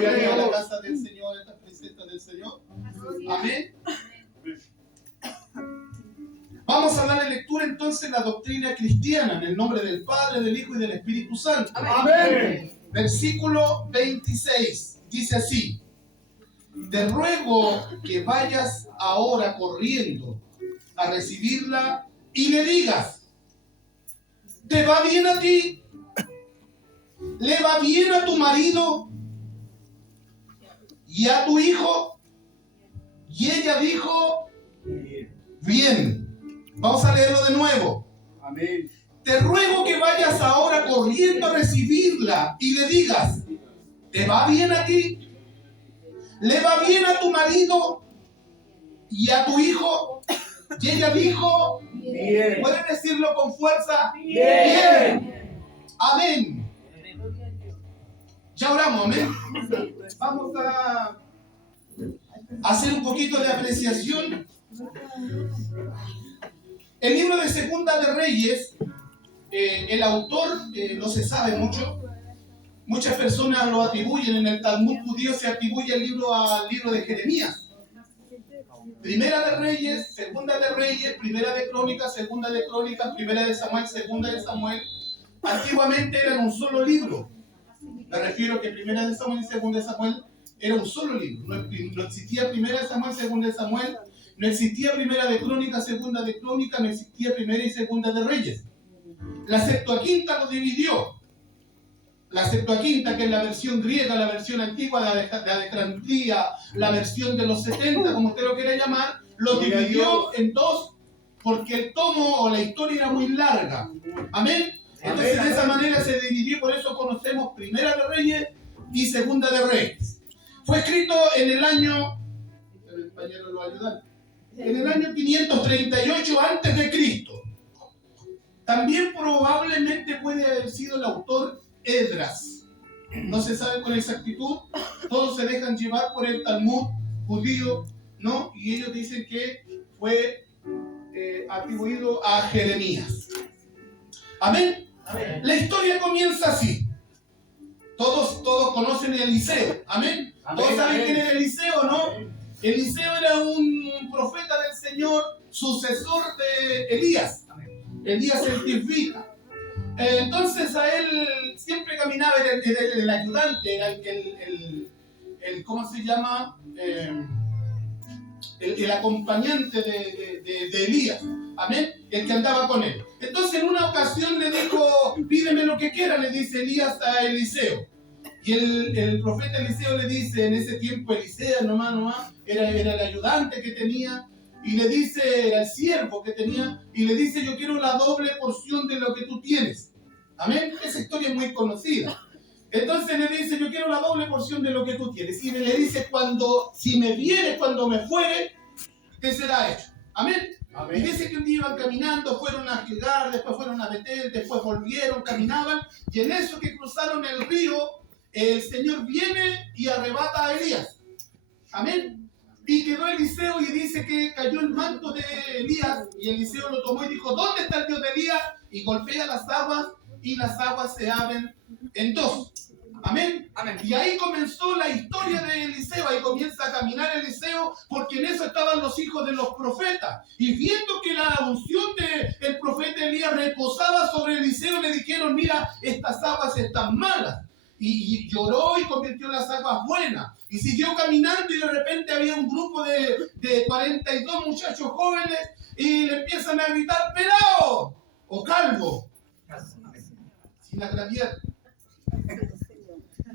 Gloria a Dios. La casa del Señor, esta presencia del Señor. Amén. Vamos a darle lectura entonces a la doctrina cristiana en el nombre del Padre, del Hijo y del Espíritu Santo. Amén. Versículo 26 dice así: te ruego que vayas ahora corriendo a recibirla y le digas: ¿te va bien a ti? ¿Le va bien a tu marido y a tu hijo? Y ella dijo: bien. Vamos a leerlo de nuevo. Amén. Te ruego que vayas ahora corriendo a recibirla y le digas: ¿te va bien a ti? ¿Le va bien a tu marido y a tu hijo? Y ella dijo: bien. ¿Pueden decirlo con fuerza? Bien. Amén. Ya oramos, amén. Vamos a hacer un poquito de apreciación. El libro de Segunda de Reyes, el autor no se sabe mucho. Muchas personas lo atribuyen, en el Talmud judío se atribuye el libro al libro de Jeremías. Primera de Reyes, Segunda de Reyes, Primera de Crónicas, Segunda de Crónicas, Primera de Samuel, Segunda de Samuel. Antiguamente eran un solo libro. Me refiero que Primera de Samuel y Segunda de Samuel era un solo libro. No existía Primera de Samuel, Segunda de Samuel. No existía Primera de Crónicas, Segunda de Crónicas. No existía Primera y Segunda de Reyes. La Septuaginta lo dividió. La Septuaginta, que es la versión griega, la versión antigua de Alejandría, la versión de los 70, como usted lo quiera llamar, lo dividió en dos porque el tomo o la historia era muy larga. Amén. Entonces de esa manera se dividió, por eso conocemos Primera de Reyes y Segunda de Reyes. Fue escrito en el año, el compañero lo va a ayudar, en el año 538 antes de Cristo. También probablemente puede haber sido el autor Esdras. No se sabe con exactitud, todos se dejan llevar por el Talmud judío, ¿no? Y ellos dicen que fue atribuido a Jeremías. Amén. Amén. La historia comienza así. Todos conocen a Eliseo. Amén. Todos saben quién era Eliseo, ¿no? Eliseo era un profeta del Señor, sucesor de Elías. Elías el Tisbita. Entonces a él siempre caminaba, era el ayudante, era el ¿cómo se llama? El acompañante de Elías. Amén. El que andaba con él. Entonces en una ocasión le dijo: pídeme lo que quiera, le dice Elías a Eliseo. Y el profeta Eliseo le dice, en ese tiempo Eliseo nomás, era el ayudante que tenía. Y le dice, era el siervo que tenía, y le dice: yo quiero la doble porción de lo que tú tienes. Amén. Esa historia es muy conocida. Entonces le dice: yo quiero la doble porción de lo que tú tienes. Y le dice: si me vienes, cuando me fuere, te será hecho. Amén. Amén. Y dice que un día iban caminando, fueron a Gilgal, después fueron a Betel, después volvieron, caminaban, y en eso que cruzaron el río, el Señor viene y arrebata a Elías. Amén. Y quedó Eliseo, y dice que cayó el manto de Elías, y Eliseo lo tomó y dijo: ¿dónde está el Dios de Elías? Y golpea las aguas, y las aguas se abren en dos. Amén. Amén. Y ahí comenzó la historia de Eliseo. Ahí comienza a caminar Eliseo, porque en eso estaban los hijos de los profetas. Y viendo que la unción del profeta Elías reposaba sobre Eliseo, le dijeron: mira, estas aguas están malas. Y lloró y convirtió las aguas buenas. Y siguió caminando, y de repente había un grupo de 42 muchachos jóvenes, y le empiezan a gritar: pelao o calvo, sin agraviar.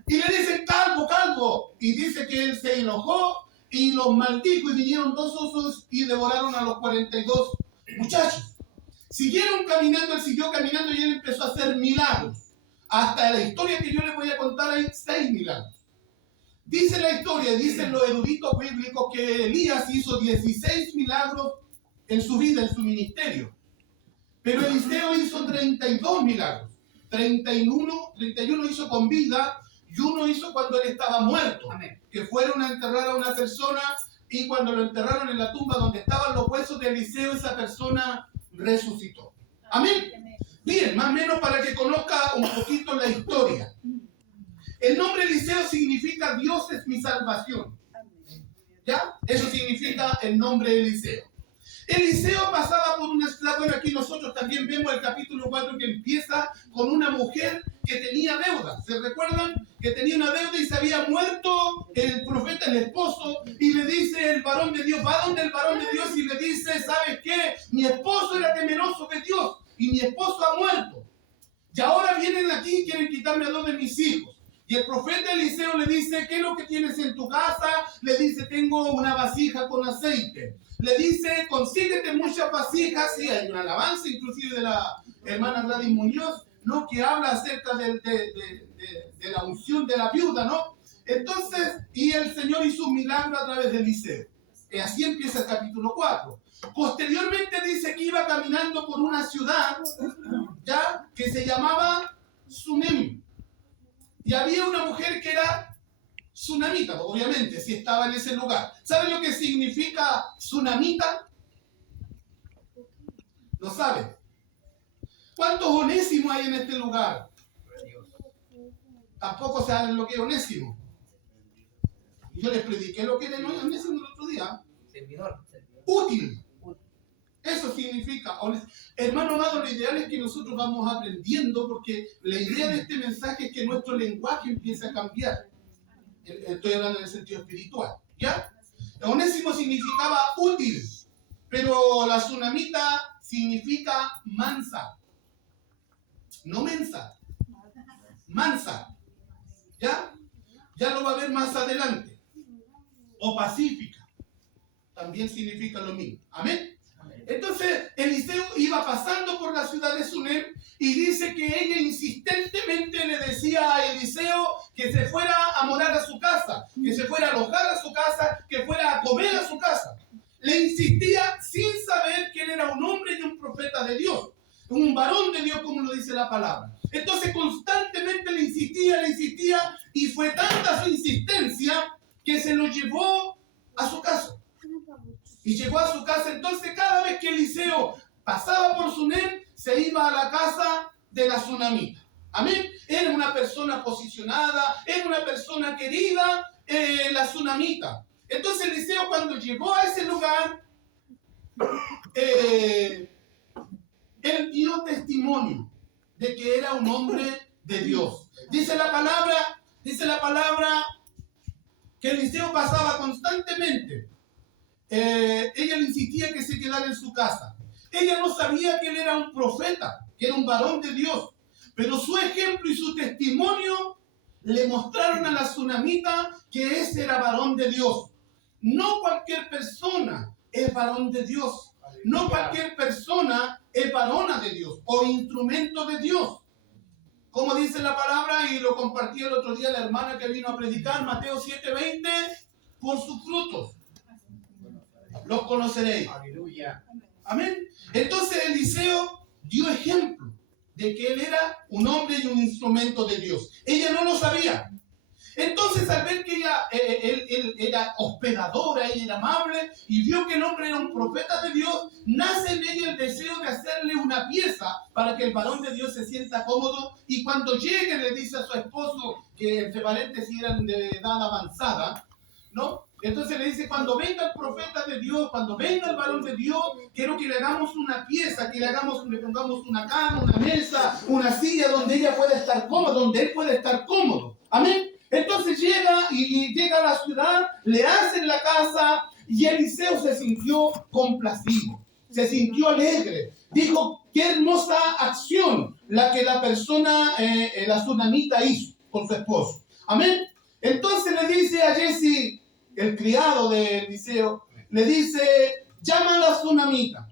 Y le dicen: calvo, calvo. Y dice que él se enojó y los maldijo, y vinieron dos osos y devoraron a los 42 muchachos. Siguieron caminando, él siguió caminando, y él empezó a hacer milagros. Hasta la historia que yo les voy a contar hay 6 milagros. Dice la historia, dicen los eruditos bíblicos, que Elías hizo 16 milagros en su vida, en su ministerio. Pero Eliseo hizo 32 milagros. 31 hizo con vida, y uno hizo cuando él estaba muerto. Amén. Que fueron a enterrar a una persona, y cuando lo enterraron en la tumba donde estaban los huesos de Eliseo, esa persona resucitó. Amén. Bien, más o menos para que conozca un poquito la historia. El nombre Eliseo significa significa Dios es mi salvación. ¿Ya? Eso significa el nombre de Eliseo. Eliseo pasaba por una ciudad. Bueno, aquí nosotros también vemos el capítulo 4 que empieza con una mujer que tenía deuda. ¿Se recuerdan? Que tenía una deuda y se había muerto el profeta, el esposo, y le dice el varón de Dios, va donde el varón de Dios y le dice, ¿sabes qué? Mi esposo era temeroso de Dios y mi esposo ha muerto. Y ahora vienen aquí y quieren quitarme a dos de mis hijos. Y el profeta Eliseo le dice, ¿qué es lo que tienes en tu casa? Le dice, tengo una vasija con aceite. Le dice, consíguete muchas vasijas. Sí, hay una alabanza inclusive de la hermana Gladys Muñoz, ¿no? Que habla acerca de la unción de la viuda, ¿no? Entonces, y el Señor hizo un milagro a través de Eliseo. Y así empieza el capítulo 4. Posteriormente dice que iba caminando por una ciudad, ¿ya? Que se llamaba Sunem. Y había una mujer que era tsunamita, obviamente, si estaba en ese lugar. ¿Saben lo que significa tsunamita? ¿Lo saben? ¿Cuántos Onésimos hay en este lugar? Tampoco saben lo que es Onésimo. Yo les prediqué lo que era Onésimo el otro día. Servidor. Útil. Eso significa, hermano amado, lo ideal es que nosotros vamos aprendiendo, porque la idea de este mensaje es que nuestro lenguaje empiece a cambiar. Estoy hablando en el sentido espiritual, ¿ya? Onésimo significaba útil, pero la tsunamita significa mansa, no mensa, mansa, ¿ya? Ya lo va a ver más adelante. O pacífica, también significa lo mismo, ¿amén? Entonces Eliseo iba pasando por la ciudad de Sunem y dice que ella insistentemente le decía a Eliseo que se fuera a morar a su casa, que se fuera a alojar a su casa, que fuera a comer a su casa. Le insistía sin saber que él era un hombre y un profeta de Dios, un varón de Dios como lo dice la palabra. Entonces constantemente le insistía y fue tanta su insistencia que se lo llevó a su casa. Y llegó a su casa. Entonces cada vez que Eliseo pasaba por Sunem, se iba a la casa de la tsunamita. Amén. Era una persona posicionada, era una persona querida, la tsunamita. Entonces Eliseo, cuando llegó a ese lugar, él dio testimonio de que era un hombre de Dios. Dice la palabra que Eliseo pasaba constantemente. Ella le insistía que se quedara en su casa. Ella no sabía que él era un profeta, que era un varón de Dios, pero su ejemplo y su testimonio le mostraron a la tsunamita que ese era varón de Dios. No cualquier persona es varón de Dios. No cualquier persona es varona de Dios o instrumento de Dios. Como dice la palabra, y lo compartí el otro día la hermana que vino a predicar, Mateo 7:20, por sus frutos los conoceréis. Aleluya. Amén. Entonces Eliseo dio ejemplo de que él era un hombre y un instrumento de Dios. Ella no lo sabía. Entonces al ver que él era hospedadora, ella era amable, y vio que el hombre era un profeta de Dios, nace en ella el deseo de hacerle una pieza para que el varón de Dios se sienta cómodo, y cuando llegue le dice a su esposo, que entre paréntesis eran de edad avanzada, ¿no? Entonces le dice, cuando venga el profeta de Dios, cuando venga el varón de Dios, quiero que le hagamos una pieza, que le pongamos una cama, una mesa, una silla donde ella pueda estar cómoda, donde él pueda estar cómodo. Amén. Entonces llega a la ciudad, le hacen la casa y Eliseo se sintió complacido, se sintió alegre. Dijo, qué hermosa acción la que la persona, la tsunamita hizo con su esposo. Amén. Entonces le dice a Jesse, el criado de Eliseo, le dice, llama a la tsunamita.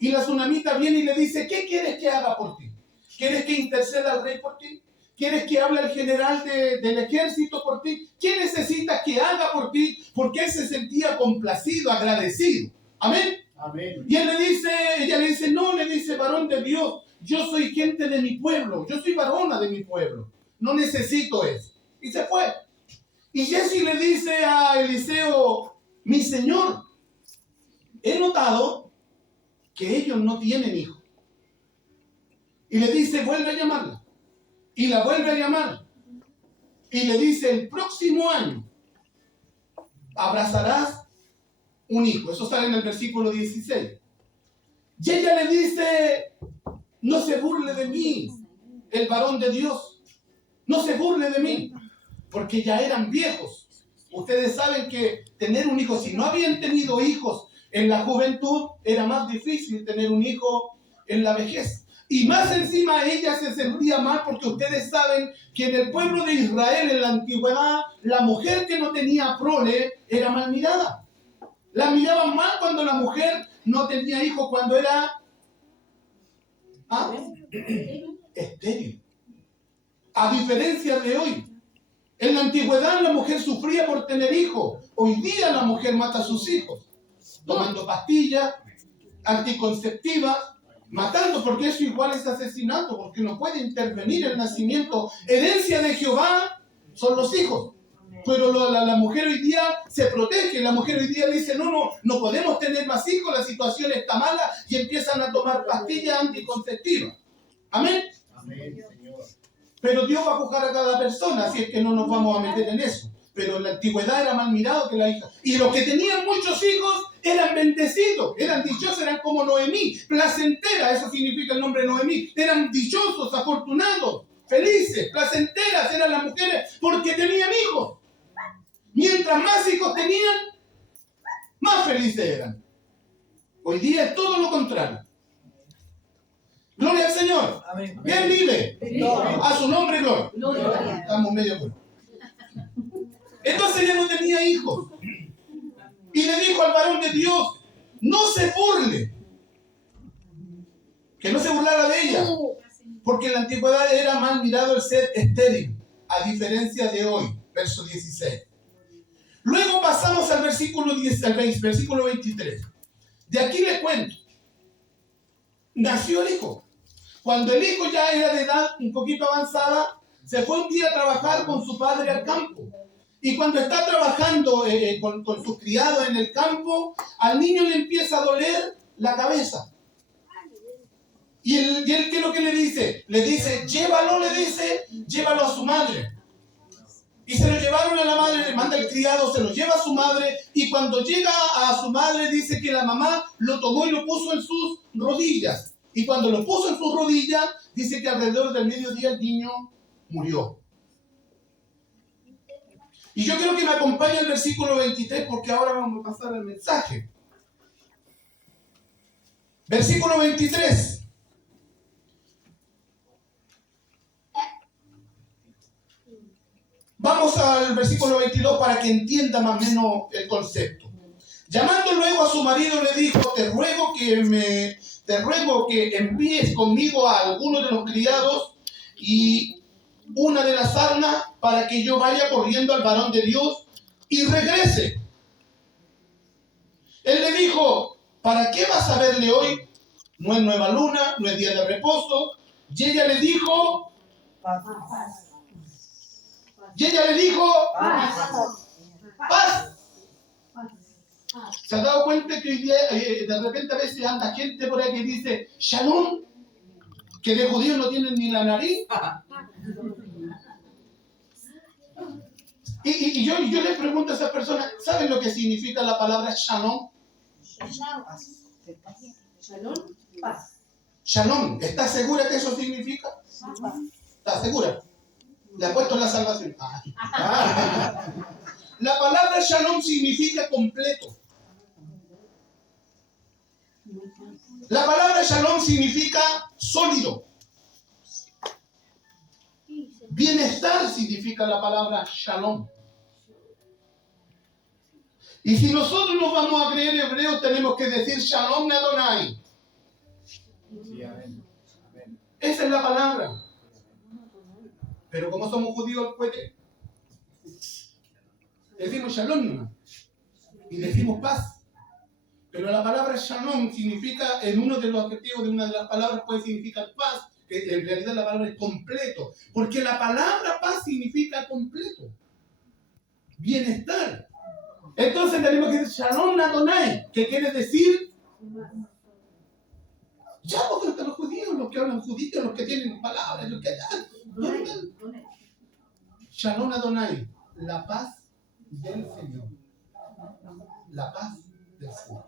Y la tsunamita viene y le dice, ¿qué quieres que haga por ti? ¿Quieres que interceda al rey por ti? ¿Quieres que hable al general del ejército por ti? ¿Qué necesitas que haga por ti? Porque él se sentía complacido, agradecido. Amén. Amén. Y ella le dice, no, le dice, varón de Dios, yo soy gente de mi pueblo, yo soy varona de mi pueblo, no necesito eso. Y se fue. Y Jesse le dice a Eliseo, mi señor, he notado que ellos no tienen hijos. Y le dice, vuelve a llamarla. Y la vuelve a llamar. y le dice, el próximo año abrazarás un hijo. Eso sale en el versículo 16. Y ella le dice, no se burle de mí, el varón de Dios. No se burle de mí, porque ya eran viejos. Ustedes saben que tener un hijo, si no habían tenido hijos en la juventud, era más difícil tener un hijo en la vejez. Y más encima ella se sentía mal porque ustedes saben que en el pueblo de Israel en la antigüedad, la mujer que no tenía prole era mal mirada. La miraban mal cuando la mujer no tenía hijos, cuando era estéril. A diferencia de hoy, en la antigüedad la mujer sufría por tener hijos. Hoy día la mujer mata a sus hijos, tomando pastillas anticonceptivas, matando, porque eso igual es asesinato, porque no puede intervenir el nacimiento. Herencia de Jehová son los hijos. Pero la mujer hoy día se protege. La mujer hoy día dice, no podemos tener más hijos, la situación está mala, y empiezan a tomar pastillas anticonceptivas. Amén. Amén, Señor. Pero Dios va a juzgar a cada persona, así es que no nos vamos a meter en eso. Pero en la antigüedad era mal mirado que la hija. Y los que tenían muchos hijos eran bendecidos, eran dichosos, eran como Noemí, placentera, eso significa el nombre Noemí. Eran dichosos, afortunados, felices, placenteras eran las mujeres porque tenían hijos. Mientras más hijos tenían, más felices eran. Hoy día es todo lo contrario. Gloria al Señor. Amén. ¿Quién vive? A su nombre, gloria. Estamos medio buenos. Entonces ella no tenía hijos. Y le dijo al varón de Dios, no se burle. Que no se burlara de ella. Porque en la antigüedad era mal mirado el ser estéril, a diferencia de hoy. Verso 16. Luego pasamos al versículo 23. De aquí le cuento. Nació el hijo. Cuando el hijo ya era de edad un poquito avanzada, se fue un día a trabajar con su padre al campo. Y cuando está trabajando con sus criados en el campo, al niño le empieza a doler la cabeza. Y él, ¿qué es lo que le dice? Le dice, llévalo a su madre. Y se lo llevaron a la madre, le manda el criado, se lo lleva a su madre, y cuando llega a su madre dice que la mamá lo tomó y lo puso en sus rodillas. Y cuando lo puso en sus rodillas, dice que alrededor del mediodía el niño murió. Y yo quiero que me acompañe el versículo 23 porque ahora vamos a pasar al mensaje. Versículo 23. Vamos al versículo 22 para que entienda más o menos el concepto. Llamando luego a su marido le dijo, te ruego que envíes conmigo a alguno de los criados y una de las asnas para que yo vaya corriendo al varón de Dios y regrese. Él le dijo, ¿para qué vas a verle hoy? No es nueva luna, no es día de reposo. Y ella le dijo, paz. ¿Se ha dado cuenta que hoy día, de repente a veces anda gente por ahí que dice, Shalom, que de judíos no tienen ni la nariz? Y yo les pregunto a esas personas, ¿saben lo que significa la palabra Shalom? Shalom, paz. Shalom, ¿estás segura que eso significa? ¿Estás segura? Le ha puesto la salvación. La palabra Shalom significa completo. La palabra Shalom significa sólido. Bienestar significa la palabra Shalom. Y si nosotros nos vamos a creer hebreos, tenemos que decir Shalom Adonai. Sí, amén. Amén. Esa es la palabra. Pero como somos judíos, pues, decimos Shalom nomás. Y decimos paz. Pero la palabra Shalom significa, en uno de los adjetivos de una de las palabras puede significar paz, que en realidad la palabra es completo. Porque la palabra paz significa completo. Bienestar. Entonces tenemos que decir Shalom Adonai, que quiere decir, ya porque hasta los judíos, los que hablan judíos, los que tienen palabras, los que Shalom Adonai, la paz del Señor. La paz del Señor.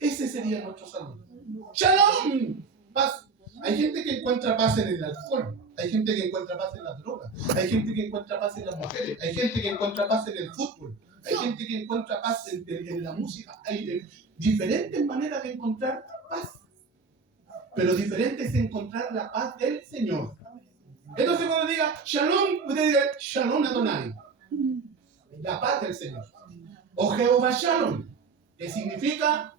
Ese sería nuestro saludo. Shalom, paz. Hay gente que encuentra paz en el alcohol. Hay gente que encuentra paz en las drogas. Hay gente que encuentra paz en las mujeres. Hay gente que encuentra paz en el fútbol. Hay gente que encuentra paz en la música. Hay diferentes maneras de encontrar paz. Pero diferente es encontrar la paz del Señor. Entonces cuando diga Shalom, usted diga Shalom Adonai. La paz del Señor. O Jehová Shalom, que significa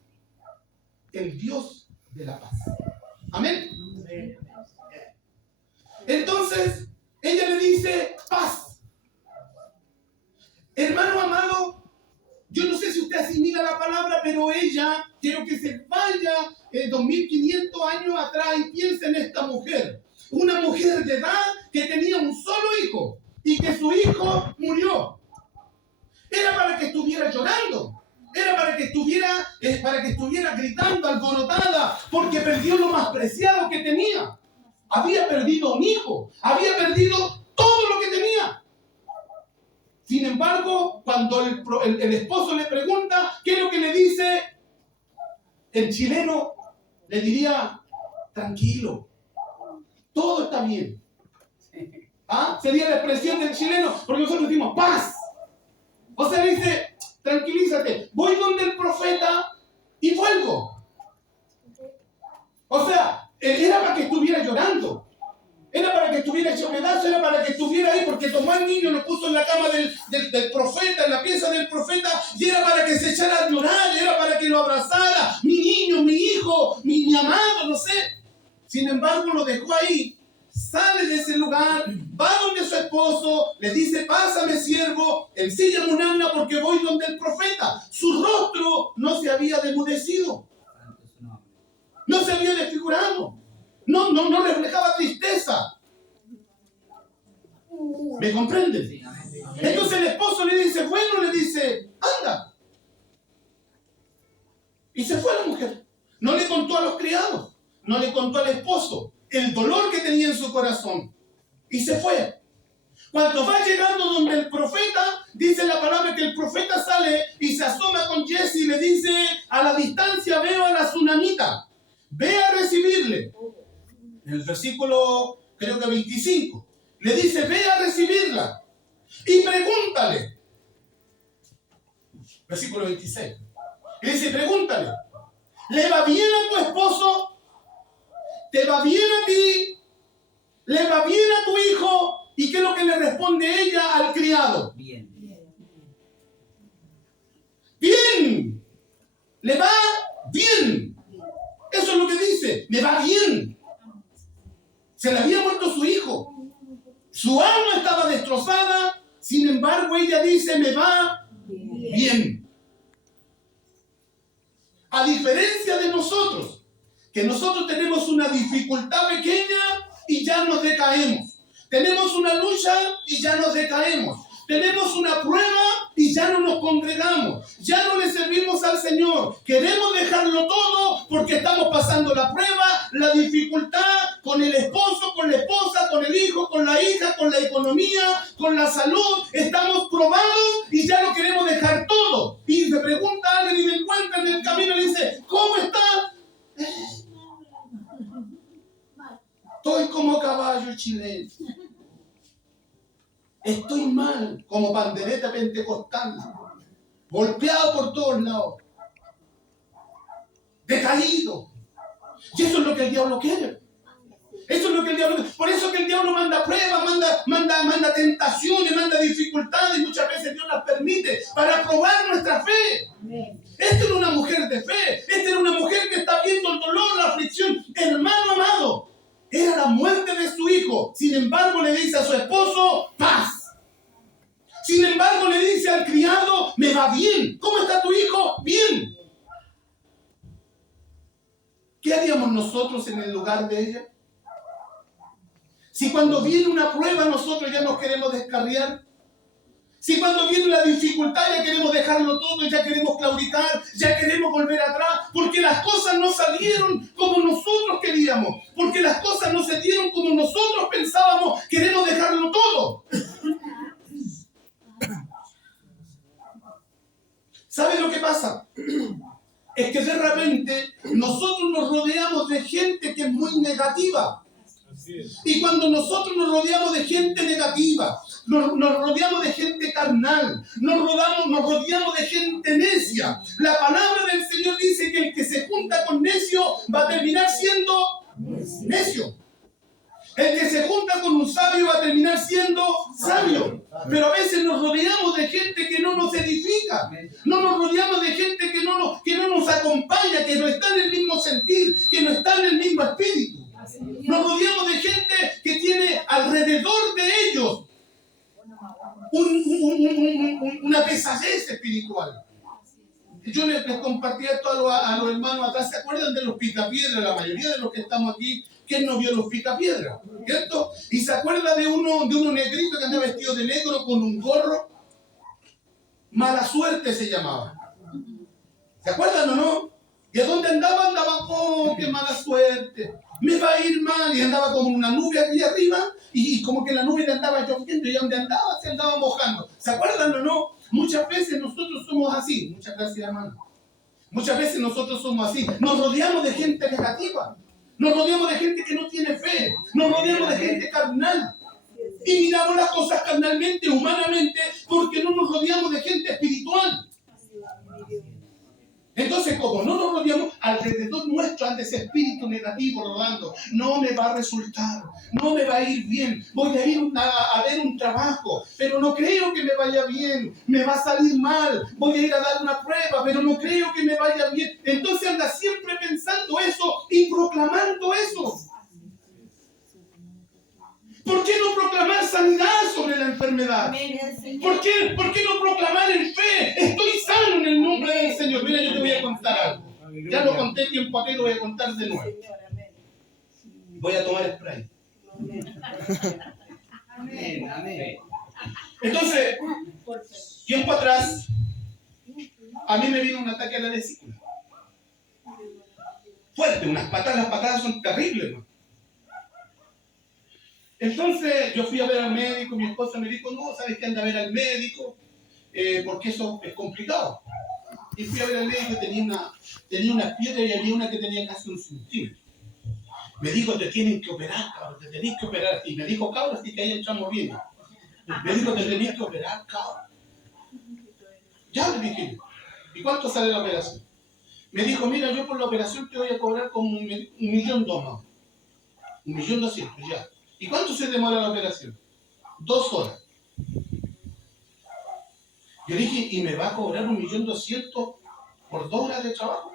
el Dios de la paz. Amén. Entonces, ella le dice paz. Hermano amado, yo no sé si usted asimila la palabra, pero ella, quiero que se vaya 2500 años atrás y piense en esta mujer. Una mujer de edad que tenía un solo hijo y que su hijo murió. Era para que estuviera llorando. Era para que estuviera gritando, alborotada, porque perdió lo más preciado que tenía. Había perdido un hijo, había perdido todo lo que tenía. Sin embargo, cuando el esposo le pregunta qué es lo que le dice, el chileno le diría, tranquilo, todo está bien. ¿Ah? Sería la expresión del chileno, porque nosotros decimos paz. O sea, dice, tranquilízate, voy donde el profeta y vuelvo. O sea, era para que estuviera llorando. Era para que estuviera hecho pedazo, era para que estuviera ahí, porque tomó al niño, lo puso en la cama del profeta, en la pieza del profeta, y era para que se echara a llorar, era para que lo abrazara, mi niño, mi hijo, mi amado, no sé. Sin embargo, lo dejó ahí, sale de ese lugar, va donde su esposo, le dice, pásame siervo, ensilla munana porque voy donde el profeta. Su rostro no se había demudecido, no se había desfigurado. No reflejaba tristeza. ¿Me comprenden? Entonces el esposo le dice, bueno, le dice, anda. Y se fue la mujer. No le contó a los criados, no le contó al esposo el dolor que tenía en su corazón. Y se fue. Cuando va llegando donde el profeta, dice la palabra que el profeta sale y se asoma con Jesse y le dice, a la distancia veo a la tsunamita, ve a recibirle. En el versículo, creo que 25, le dice, ve a recibirla y pregúntale. Versículo 26. Le dice, pregúntale, ¿le va bien a tu esposo? ¿Te va bien a ti? ¿Le va bien a tu hijo? ¿Y qué es lo que le responde ella al criado? Bien. Bien. Le va bien. Eso es lo que dice. Me va bien. Se le había muerto su hijo. Su alma estaba destrozada. Sin embargo, ella dice, me va bien. A diferencia de nosotros, que nosotros tenemos una dificultad pequeña y ya nos decaemos. Tenemos una lucha y ya nos decaemos. Tenemos una prueba y ya no nos congregamos. Ya no le servimos al Señor. Queremos dejarlo todo porque estamos pasando la prueba, la dificultad con el esposo, con la esposa, con el hijo, con la hija, con la economía, con la salud. Estamos probados y ya lo queremos dejar todo. Y le pregunta a alguien y le encuentra en el camino y le dice, ¿cómo está? Estoy como caballo chileno. Estoy mal como pandereta pentecostal, golpeado por todos lados, decaído. Y eso es lo que el diablo quiere. Eso es lo que el diablo quiere. Por eso que el diablo manda pruebas, manda tentaciones, manda dificultades, y muchas veces Dios las permite para probar nuestra fe. Esta era una mujer de fe. Esta era una mujer que está viendo el dolor, la aflicción. Hermano amado, era la muerte de su hijo. Sin embargo, le dice a su esposo, paz. Sin embargo, le dice al criado, me va bien. ¿Cómo está tu hijo? Bien. ¿Qué haríamos nosotros en el lugar de ella? Si cuando viene una prueba nosotros ya nos queremos descarriar. Si cuando viene la dificultad ya queremos dejarlo todo, ya queremos claudicar, ya queremos volver atrás, porque las cosas no salieron como nosotros queríamos, porque las cosas no se dieron como nosotros pensábamos, queremos dejarlo todo. que pasa? Es que de repente nosotros nos rodeamos de gente que es muy negativa. Y cuando nosotros nos rodeamos de gente negativa, nos rodeamos de gente carnal, nos rodeamos de gente necia, la palabra del Señor dice que el que se junta con necio va a terminar siendo necio. El que se junta con un sabio va a terminar siendo sabio. Pero a veces nos rodeamos de gente que no nos edifica. No nos rodeamos de gente que no nos acompaña, que no está en el mismo sentir, que no está en el mismo espíritu. Nos rodeamos de gente que tiene alrededor de ellos una pesadez espiritual. Yo les compartí esto a los hermanos atrás. ¿Se acuerdan de los picapiedras? La mayoría de los que estamos aquí, ¿quién no vio los picapiedras? ¿Cierto? ¿Y se acuerda de uno negrito que andaba vestido de negro con un gorro? Mala suerte se llamaba. ¿Se acuerdan o no? ¿Y a dónde andaba? Andaba, oh, qué mala suerte. Me va a ir mal. Y andaba como una nube aquí arriba y como que la nube le andaba lloviendo y donde andaba se andaba mojando. ¿Se acuerdan o no? Muchas veces nosotros somos así. Muchas gracias, hermano. Muchas veces nosotros somos así. Nos rodeamos de gente negativa. Nos rodeamos de gente que no tiene fe. Nos rodeamos de gente carnal. Y miramos las cosas carnalmente, humanamente, porque no nos rodeamos de gente espiritual. Entonces, como no nos rodeamos, alrededor nuestro anda ese espíritu negativo rodando. No me va a resultar, no me va a ir bien. Voy a ir a ver un trabajo, pero no creo que me vaya bien. Me va a salir mal. Voy a ir a dar una prueba, pero no creo que me vaya bien. Entonces anda siempre pensando eso y proclamando eso. ¿Por qué no proclamar sanidad sobre la enfermedad? ¿Por qué no proclamar en fe? Estoy sano en el nombre del Señor. Mira, yo te voy a contar algo. Ya lo conté tiempo atrás, lo voy a contar de nuevo. Voy a tomar spray. Amén, amén. Entonces, tiempo atrás, a mí me vino un ataque a la vesícula. Fuerte, las patadas son terribles, ¿no? Entonces yo fui a ver al médico, mi esposa me dijo, no, ¿sabes qué? Anda a ver al médico, porque eso es complicado. Y fui a ver al médico, tenía una piedra y había una que tenía casi 1 centímetro. Me dijo, te tienen que operar, cabrón, te tenés que operar. Y me dijo, cabrón, así que ahí entramos bien. Me dijo, te tenés que operar, cabrón. Ya le dije, ¿y cuánto sale la operación? Me dijo, mira, yo por la operación te voy a cobrar como 1.200.000 más. 1.200.000, ya. ¿Y cuánto se demora la operación? 2 horas. Yo dije, ¿y me va a cobrar 1.200.000 por 2 horas de trabajo?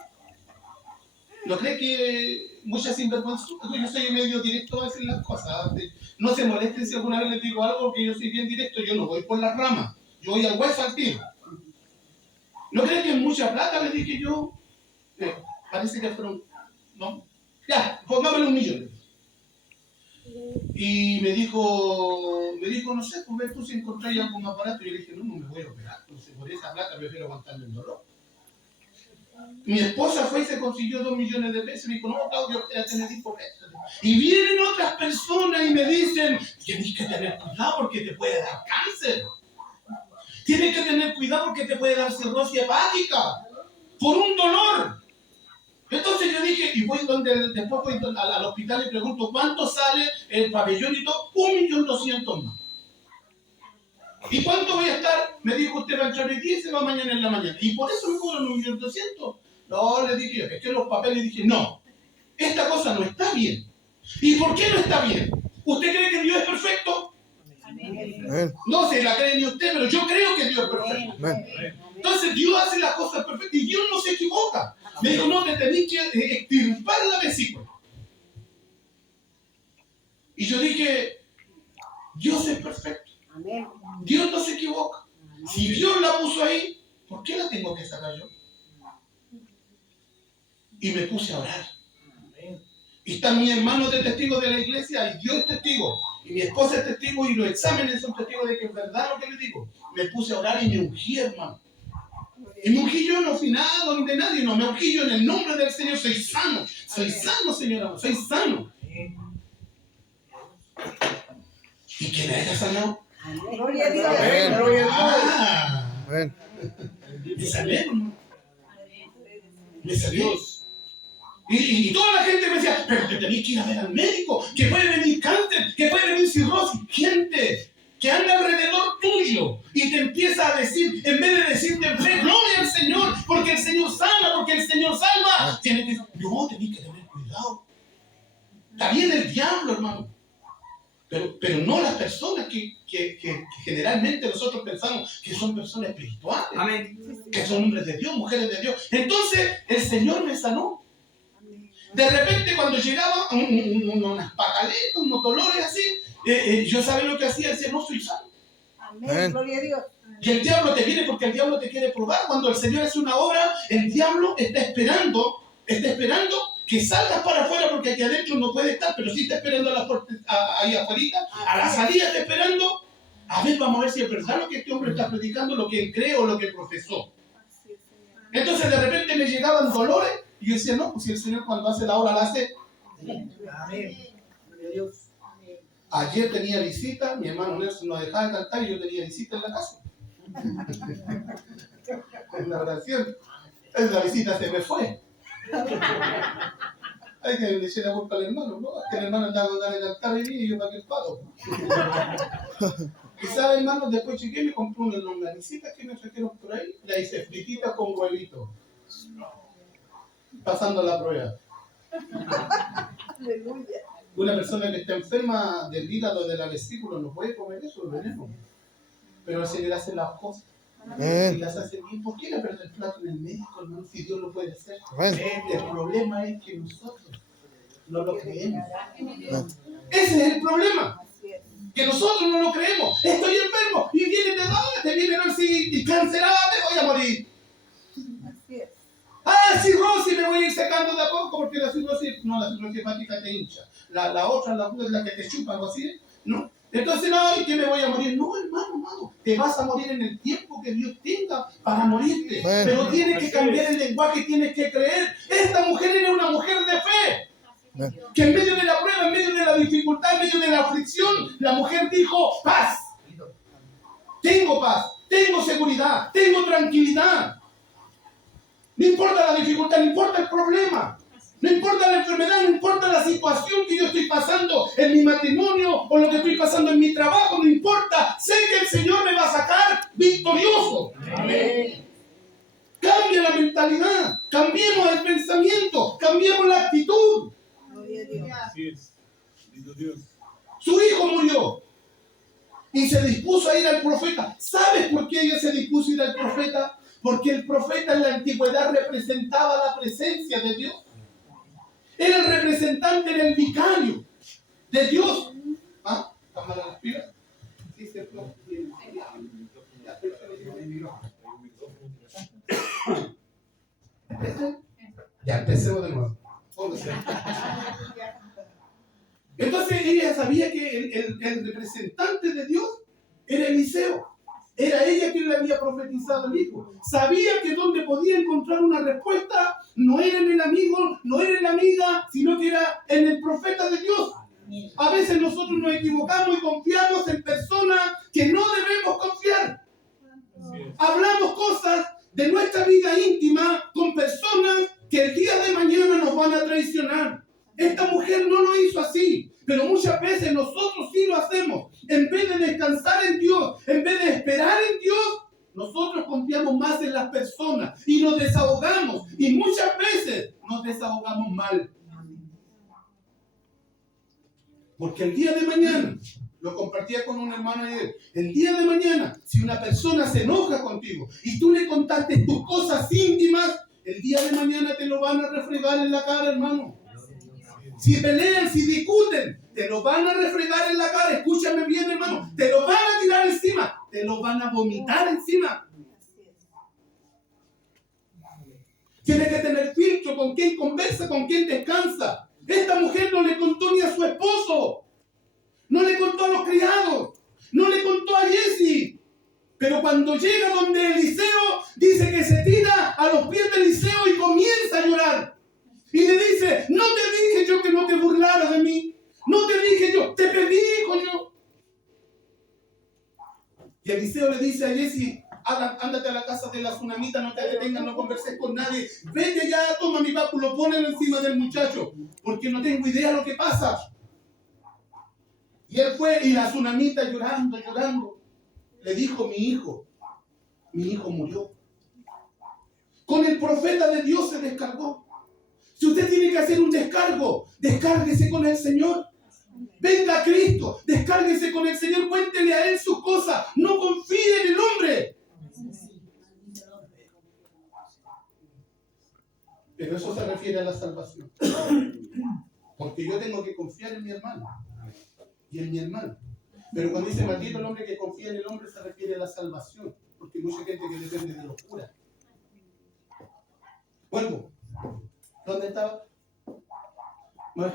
¿No cree que muchas sinvergüenzas? Yo soy medio directo a decir las cosas. No se molesten si alguna vez les digo algo, porque yo soy bien directo. Yo no voy por las ramas. Yo voy al hueso, al tiro. ¿No cree que mucha plata le dije yo? Parece que fueron... ¿No? Ya, pongámosle 1.000.000. Y me dijo, no sé, pues ver tú si encontráis algo más barato. Y yo le dije, no me voy a operar, entonces por esa plata prefiero aguantarme el dolor. Mi esposa fue y se consiguió 2 millones de pesos y me dijo, no, Claudio, ya tenés hijo. Y vienen otras personas y me dicen, tienes que tener cuidado porque te puede dar cáncer. Tienes que tener cuidado porque te puede dar cirrosis hepática por un dolor. Entonces yo dije, y después voy al hospital y pregunto, ¿cuánto sale el pabellón y todo? 1.200.000 más. ¿Y cuánto voy a estar? Me dijo, usted va a entrar hoy día y se va mañana en la mañana. Y por eso me cobran 1.200.000. No, le dije, es que los papeles, dije, no, esta cosa no está bien. ¿Y por qué no está bien? ¿Usted cree que Dios es perfecto? Amén. No se la cree ni usted, pero yo creo que Dios es perfecto. Amén. Entonces Dios hace las cosas perfectas y Dios no se equivoca. Me dijo, no, te tenés que extirpar la vesícula. Y yo dije, Dios es perfecto. Dios no se equivoca. Si Dios la puso ahí, ¿por qué la tengo que sacar yo? Y me puse a orar. Y están mis hermanos de testigos de la iglesia y Dios es testigo. Y mi esposa es testigo y los exámenes son testigos de que es verdad lo que le digo. Me puse a orar y me ungí, hermano. Y me ungí yo, no fui nada ni de nadie, no, me ungí yo en el nombre del Señor. Soy sano, Señor, soy sano. ¿Y quién haya sanado? Gloria a Dios. Amén. Gloria a Dios. Ah, Amén. y sanemos. Me salí. Y toda la gente me decía, pero te tenés que ir a ver al médico, que puede venir cáncer, que puede venir cirrosis. Gente que anda alrededor tuyo y te empieza a decir, en vez de decirte fe, gloria al Señor, porque el Señor sana, porque el Señor salva, tienes que decir, no, tenés que tener cuidado. Está bien el diablo, hermano, pero no las personas que generalmente nosotros pensamos que son personas espirituales. Amén. Que son hombres de Dios, mujeres de Dios. Entonces el Señor me sanó. De repente cuando llegaba unas pacaletas, unos dolores así, yo sabía lo que hacía, decía, no soy sano. Amén, gloria a Dios. Y el diablo te viene porque el diablo te quiere probar. Cuando el Señor hace una obra, el diablo está esperando que salgas para afuera, porque aquí adentro no puede estar, pero sí está esperando a la puerta, ahí afuera, a la salida está esperando. A ver, vamos a ver si es verdad lo que este hombre está predicando, lo que él cree o lo que profesó. Entonces de repente me llegaban dolores y yo decía, no, pues si el Señor cuando hace la obra la hace. Amén. Ayer tenía visita, mi hermano Nelson no dejaba de cantar y yo tenía visita en la casa. En la oración. La visita se me fue. Hay que le eché la culpa al hermano, ¿no? Que el hermano andaba con ganas de cantar y yo para que el palo. Y sabe, hermano, después llegué y me compré unas longanicitas que me trajeron por ahí, la hice fritita con huevito. Pasando la prueba. Aleluya. Una persona que está enferma del hígado, de la vesícula, no puede comer eso, el veneno. Pero el Señor hace las cosas. Y las hace bien. ¿Por qué le perder el plato en el médico, hermano? Si Dios lo puede hacer. El problema es que nosotros no lo creemos. Ese es el problema. Que nosotros no lo creemos. Estoy enfermo. Y viene te viene y cancelada, me voy a morir. Cirrosis, me voy a ir sacando de a poco, porque la cirrosis hepática te hincha. La otra, la que te chupa, algo así, ¿no? Entonces, no, ¿y que me voy a morir? No, hermano, te vas a morir en el tiempo que Dios tenga para morirte. Pero tienes que cambiar el lenguaje, tienes que creer. Esta mujer era una mujer de fe. Que en medio de la prueba, en medio de la dificultad, en medio de la aflicción, la mujer dijo, paz. Tengo paz, tengo seguridad, tengo tranquilidad. No importa la dificultad, no importa el problema, no importa la enfermedad, no importa la situación que yo estoy pasando en mi matrimonio o lo que estoy pasando en mi trabajo, no importa. Sé que el Señor me va a sacar victorioso. Amén. Cambia la mentalidad, cambiemos el pensamiento, cambiemos la actitud. Su hijo murió y se dispuso a ir al profeta. ¿Sabes por qué ella se dispuso a ir al profeta? Porque el profeta en la antigüedad representaba la presencia de Dios. Era el representante, era el vicario de Dios. ¿Ah? ¿Están las pilas? Sí, cierto. Ya empecemos de nuevo. Entonces ella sabía que el representante de Dios era Eliseo. Era ella quien le había profetizado el hijo. Sabía que donde podía encontrar una respuesta no era en el amigo, no era en la amiga, sino que era en el profeta de Dios. A veces nosotros nos equivocamos y confiamos en personas que no debemos confiar. Hablamos cosas de nuestra vida íntima con personas que el día de mañana nos van a traicionar. Esta mujer no lo hizo así, pero muchas veces nosotros sí lo hacemos. En vez de descansar en Dios, en vez de esperar en Dios, nosotros confiamos más en las personas y nos desahogamos. Y muchas veces nos desahogamos mal. Porque el día de mañana, lo compartía con un hermano ayer, el día de mañana, si una persona se enoja contigo y tú le contaste tus cosas íntimas, el día de mañana te lo van a refregar en la cara, hermano. Si pelean, si discuten, te lo van a refregar en la cara. Escúchame bien, hermano. Te lo van a tirar encima. Te lo van a vomitar encima. Tienes que tener filtro con quién conversa, con quién descansa. Esta mujer no le contó ni a su esposo. No le contó a los criados. No le contó a Jesse. Pero cuando llega donde Eliseo, dice que se tira a los pies de Eliseo y comienza a llorar. Y le dice, no te dije yo que no te burlaras de mí. No te dije yo, te pedí, hijo yo. Y Eliseo le dice a Jesse, ándate a la casa de la tsunamita, no te detengas, no converses con nadie. Vete ya, toma mi báculo, ponelo encima del muchacho, porque no tengo idea de lo que pasa. Y él fue, y la tsunamita llorando, le dijo, mi hijo murió. Con el profeta de Dios se descargó. Si usted tiene que hacer un descargo, descárguese con el Señor. Venga a Cristo, descárguese con el Señor, cuéntele a Él sus cosas. No confíe en el hombre. Pero eso se refiere a la salvación. Porque yo tengo que confiar en mi hermano y en mi hermano. Pero cuando dice maldito el hombre que confía en el hombre, se refiere a la salvación. Porque hay mucha gente que depende de los curas. Vuelvo. ¿Dónde estaba?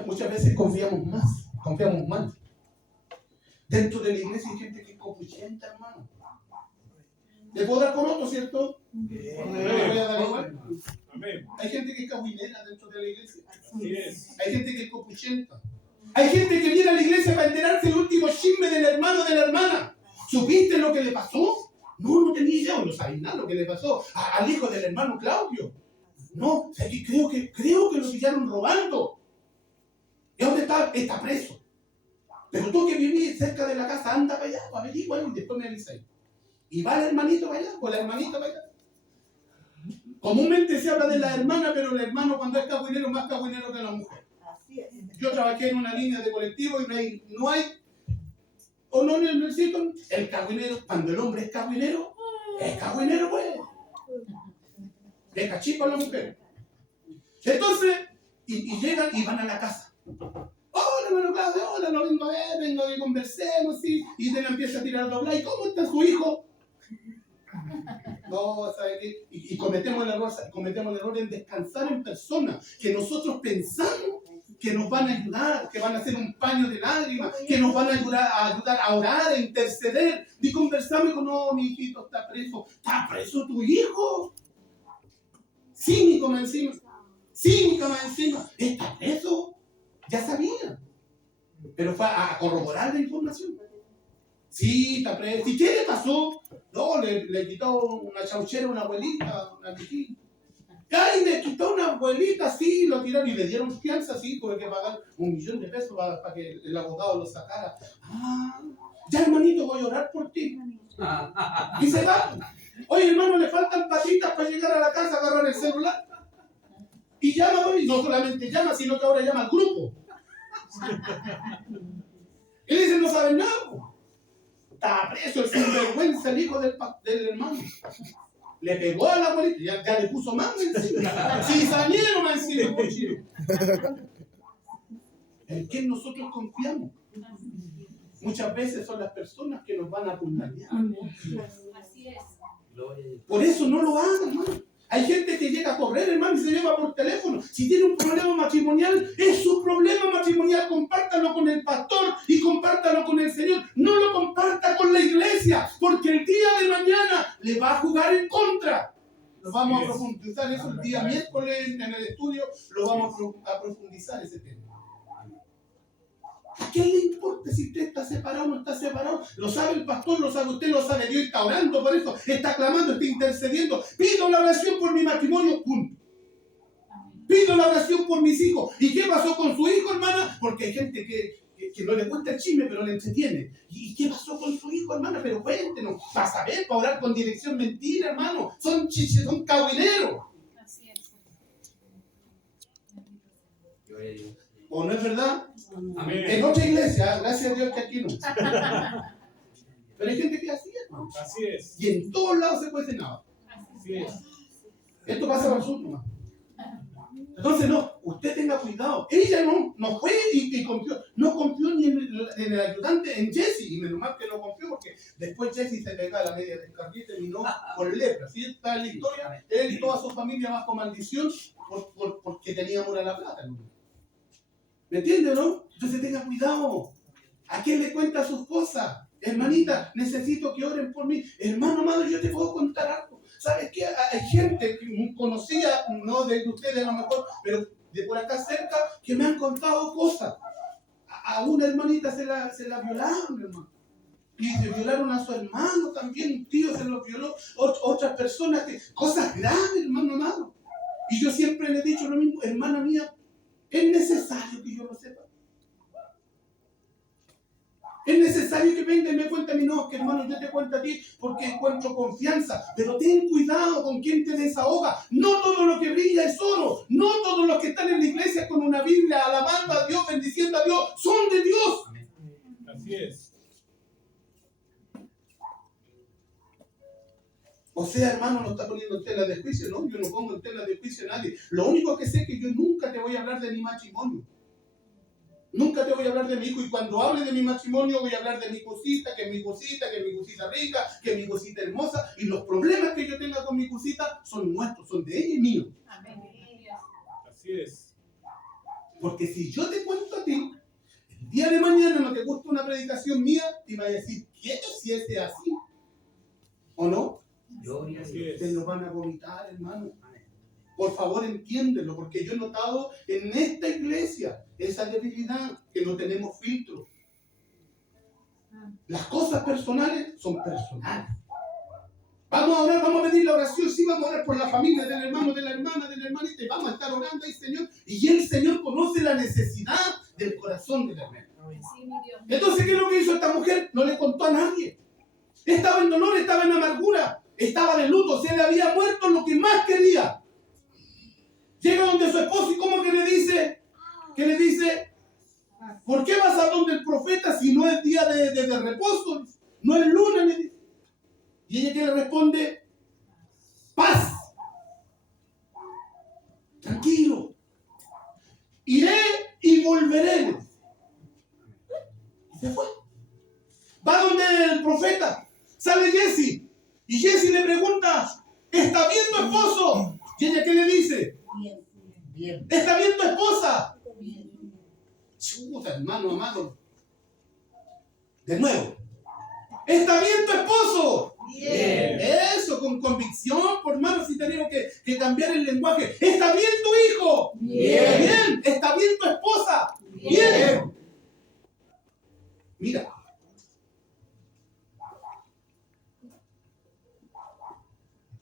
Muchas veces confiamos mal. Dentro de la iglesia hay gente que es copuchenta, hermano. Le puedo dar por otro, ¿cierto? Le voy a dar igual. Hay gente que es cahuinera dentro de la iglesia. Hay gente que es copuchenta. Hay gente que viene a la iglesia para enterarse el último chisme del hermano o de la hermana. ¿Supiste lo que le pasó? No tenía idea, no sabía nada lo que le pasó al hijo del hermano Claudio. No, creo que lo pillaron robando. ¿Y dónde está? Está preso. Pero tú que vivís cerca de la casa, anda para allá, averigua y después me avisáis. Y va el hermanito para allá, o la hermanita para allá. Comúnmente se habla de la hermana, pero el hermano cuando es cagüinero es más cagüinero que la mujer. Así es. Yo trabajé en una línea de colectivo y no hay, o no necesito, el cagüinero, cuando el hombre es cagüinero pues. Le cachico a la mujer. Entonces, y llegan y van a la casa. Hola, hermano Claudio, hola, no vengo a ver, vengo a que conversemos, ¿sí? Y te la empieza a tirar doblar. ¿Y cómo está su hijo? No, ¿sabe qué? Y cometemos el error en descansar en personas que nosotros pensamos que nos van a ayudar, que van a hacer un paño de lágrimas, que nos van a ayudar a orar, a interceder. Y conversamos con, no, mi hijito está preso. ¿Está preso tu hijo? Cínico más encima. ¿Está preso? Ya sabía. Pero fue a corroborar la información. Sí, está preso. ¿Y qué le pasó? No, le quitó una chauchera a una abuelita, una viejita. ¡Ay, le quitó una abuelita! Sí, lo tiraron y le dieron fianza, sí, tuve que pagar $1.000.000 para que el abogado lo sacara. Ah, ya hermanito, voy a orar por ti. Y se va. Oye, hermano, le faltan patitas para llegar a la casa, agarrar el celular. Y llama, y no solamente llama, sino que ahora llama al grupo. Y dice, no saben nada. Está preso el sinvergüenza, el hijo del hermano. Le pegó a la abuelita, ya le puso mano encima. Cizañero más encima, cochino. ¿En quién nosotros confiamos? Muchas veces son las personas que nos van a apuñalar. Así es. Por eso no lo hagan, hermano. Hay gente que llega a correr, hermano, y se lleva por teléfono. Si tiene un problema matrimonial, es su problema matrimonial. Compártalo con el pastor y compártalo con el Señor. No lo comparta con la iglesia, porque el día de mañana le va a jugar en contra. Lo vamos a profundizar eso el día miércoles en el estudio. Lo vamos a profundizar ese tema. ¿A quién le importa si usted está separado o no está separado? Lo sabe el pastor, lo sabe usted, lo sabe Dios, está orando por eso, está clamando, está intercediendo. Pido la oración por mi matrimonio, punto. Pido la oración por mis hijos. ¿Y qué pasó con su hijo, hermana? Porque hay gente que no le cuenta el chisme, pero le entretiene. ¿Y qué pasó con su hijo, hermana? Pero cuéntenos, para saber, para orar con dirección. Mentira, hermano. Son cabineros. Así es. ¿O no es verdad? Amén. En otra iglesia, gracias a Dios que aquí no. Pero hay gente que es así, hermano. Así es. Y en todos lados se puede nada. Así es. Esto pasa a nosotros, hermano. Entonces, no, usted tenga cuidado. Ella no fue y confió. No confió ni en el ayudante, en Jesse. Y menos mal que no confió porque después Jesse se pegó a la media del carril y terminó por lepra. Así está la historia. Él y toda su familia bajo maldición porque tenía amor a la plata, hermano. ¿Me entiende, no? Entonces tenga cuidado. ¿A quién le cuenta sus cosas? Hermanita, necesito que oren por mí. Hermano amado, yo te puedo contar algo. ¿Sabes qué? Hay gente que conocía, no de ustedes a lo mejor, pero de por acá cerca, que me han contado cosas. A una hermanita se la violaron, hermano. Y se violaron a su hermano también, un tío se lo violó, otras personas, cosas graves, hermano amado. Y yo siempre le he dicho lo mismo, hermana mía, es necesario que yo lo sepa. Es necesario que venga y me cuente a mí, no, que hermano, yo te cuento a ti porque encuentro confianza, pero ten cuidado con quién te desahoga. No todo lo que brilla es oro, no todos los que están en la iglesia con una Biblia alabando a Dios, bendiciendo a Dios, son de Dios. Así es. O sea, hermano, no está poniendo en tela de juicio, ¿no? Yo no pongo en tela de juicio a nadie. Lo único que sé es que yo nunca te voy a hablar de mi matrimonio. Nunca te voy a hablar de mi hijo, y cuando hable de mi matrimonio voy a hablar de mi cosita, que es mi cosita, que es mi cosita rica, que es mi cosita hermosa, y los problemas que yo tenga con mi cosita son nuestros, son de ella y míos. Amén. Así es. Porque si yo te cuento a ti, el día de mañana no te gusta una predicación mía, te va a decir, ¿qué si ese es así? ¿O no? Así es. Te lo van a vomitar, hermano. Por favor, entiéndelo, porque yo he notado en esta iglesia esa debilidad, que no tenemos filtro. Las cosas personales son personales. Vamos a orar, vamos a pedir la oración, sí, vamos a orar por la familia del hermano, de la hermana, del hermanito, y vamos a estar orando ahí, Señor. Y el Señor conoce la necesidad del corazón del hermano. Sí, mi Dios. Entonces, ¿qué es lo que hizo esta mujer? No le contó a nadie. Estaba en dolor, estaba en amargura, estaba de luto, se le había muerto lo que más quería. Llega donde su esposo y ¿cómo que le dice? ¿Qué le dice? ¿Por qué vas a donde el profeta si no es día de reposo? No es luna, le dice. Y ella que le responde, paz, tranquilo, iré y volveré. Y se fue. Va donde el profeta, sale Jesse, y Jesse le pregunta, ¿está bien tu esposo? Y ella ¿qué le dice? Bien. ¿Está bien tu esposa? Bien. Chuta, hermano amado. De nuevo. ¿Está bien tu esposo? Bien. Eso, con convicción, por hermano, si tenemos que cambiar el lenguaje. ¿Está bien tu hijo? Bien. Bien. ¿Está bien tu esposa? Bien. Mira.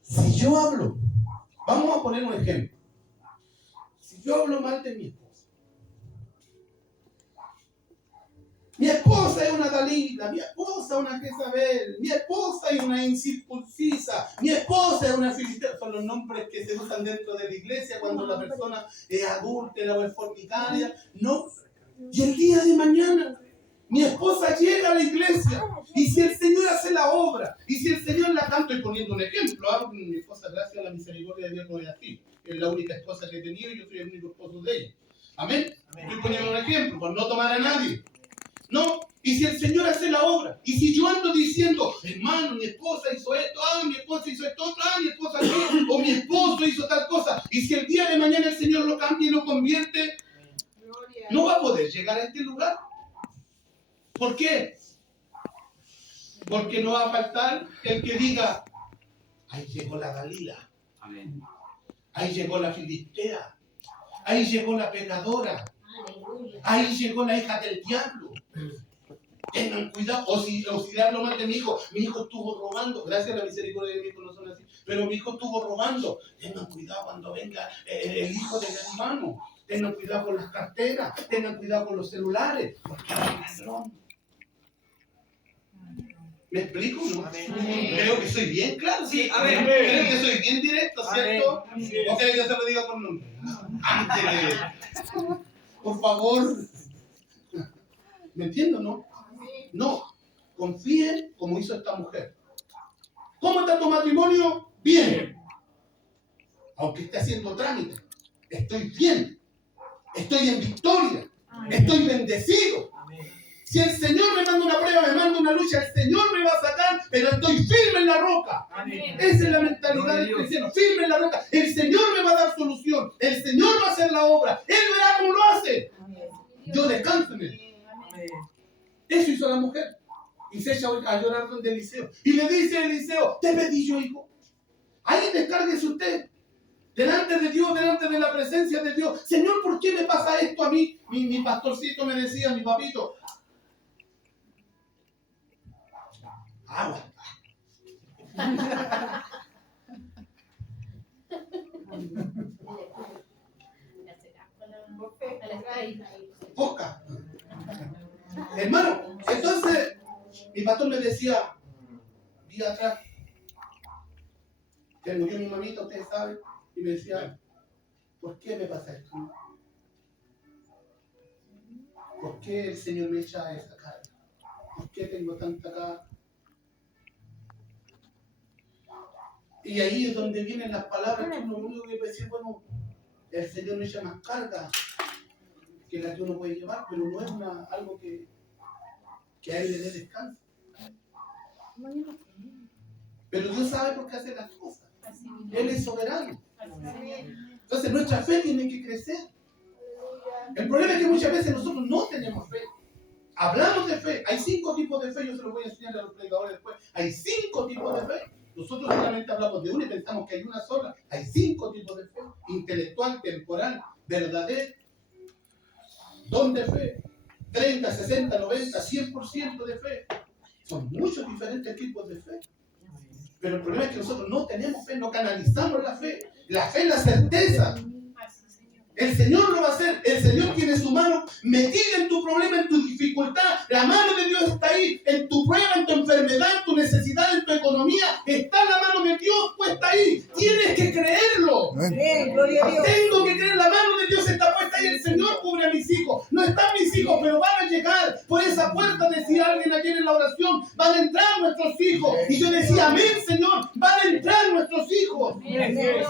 Si yo hablo, vamos a poner un ejemplo. Si yo hablo mal de mi esposa es una Dalila, mi esposa es una Jezabel, mi esposa es una incircuncisa, mi esposa es una filistea. Son los nombres que se usan dentro de la iglesia cuando la persona es adúltera o es fornicaria. No. Y el día de mañana, mi esposa llega a la iglesia, y si el Señor hace la obra, y si el Señor la canta, estoy poniendo un ejemplo, mi esposa, gracias a la misericordia de Dios, no es así. Es la única esposa que he tenido y yo soy el único esposo de ella. Amén. Estoy poniendo un ejemplo, por no tomar a nadie. No, y si el Señor hace la obra, y si yo ando diciendo, hermano, mi esposa hizo esto, mi esposa hizo esto, mi esposa aquí, o mi esposo hizo tal cosa, y si el día de mañana el Señor lo cambia y lo convierte, no va a poder llegar a este lugar. ¿Por qué? Porque no va a faltar el que diga, ahí llegó la Dalila, Amén. ahí llegó la filistea, ahí llegó la pecadora, Aleluya. ahí llegó la hija del diablo. Tengan cuidado, o si le hablo mal de mi hijo estuvo robando, gracias a la misericordia de mi hijo no son así, pero mi hijo estuvo robando. Tengan cuidado cuando venga el hijo del hermano, tengan cuidado con las carteras, tengan cuidado con los celulares, porque hay ladrón. ¿Me explico? ¿No? Creo que soy bien claro. Sí, a ver. Creo que soy bien directo, ¿cierto? Así es. ¿O quieren que se lo diga por nombre? Ándele. Por favor. ¿Me entiendo, no? No. Confíen como hizo esta mujer. ¿Cómo está tu matrimonio? Bien. Aunque esté haciendo trámite. Estoy bien. Estoy en victoria. Estoy bendecido. Si el Señor me manda una prueba, me manda una lucha, el Señor me va a sacar, pero estoy firme en la roca. Amén. Esa es la mentalidad del cristiano, firme en la roca. El Señor me va a dar solución, el Señor va a hacer la obra, Él verá cómo lo hace. Yo descanso en Él. Eso hizo la mujer. Y se echa a llorar donde Eliseo. Y le dice a Eliseo, te pedí yo, hijo. Ahí descárguese usted. Delante de Dios, delante de la presencia de Dios. Señor, ¿por qué me pasa esto a mí? Mi pastorcito me decía, mi papito, Agua. Poca. Hermano, entonces mi pastor me decía, día atrás, que murió mi mamita, ustedes saben, y me decía, ¿por qué me pasa esto? ¿Por qué el Señor me echa esa carga? ¿Por qué tengo tanta carga? Y ahí es donde vienen las palabras que uno único que puede decir, bueno, el Señor me echa más carga que la que uno puede llevar, pero no es algo que a Él le dé descanso. Pero Dios sabe por qué hace las cosas. Él es soberano. Entonces nuestra fe tiene que crecer. El problema es que muchas veces nosotros no tenemos fe. Hablamos de fe. Hay 5 tipos de fe. Yo se los voy a enseñar a los predicadores después. Hay 5 tipos de fe. Nosotros solamente hablamos de una y pensamos que hay una sola. Hay 5 tipos de fe. Intelectual, temporal, verdadera. Don de fe. 30, 60, 90, 100% de fe. Son muchos diferentes tipos de fe. Pero el problema es que nosotros no tenemos fe, no canalizamos la fe. La fe es la certeza. El Señor lo va a hacer. El Señor tiene su mano metida en tu problema, en tu dificultad. La mano de Dios está ahí. En tu prueba, en tu enfermedad, en tu necesidad, en tu economía. Está la mano de Dios puesta ahí. Tienes que creerlo. Bien, gloria a Dios. Tengo que creer, la mano de Dios está puesta ahí. El Señor cubre a mis hijos. No están mis hijos, pero van a llegar. Por esa puerta, decía alguien ayer en la oración, van a entrar nuestros hijos. Y yo decía, amén, Señor, van a entrar nuestros hijos. Fe,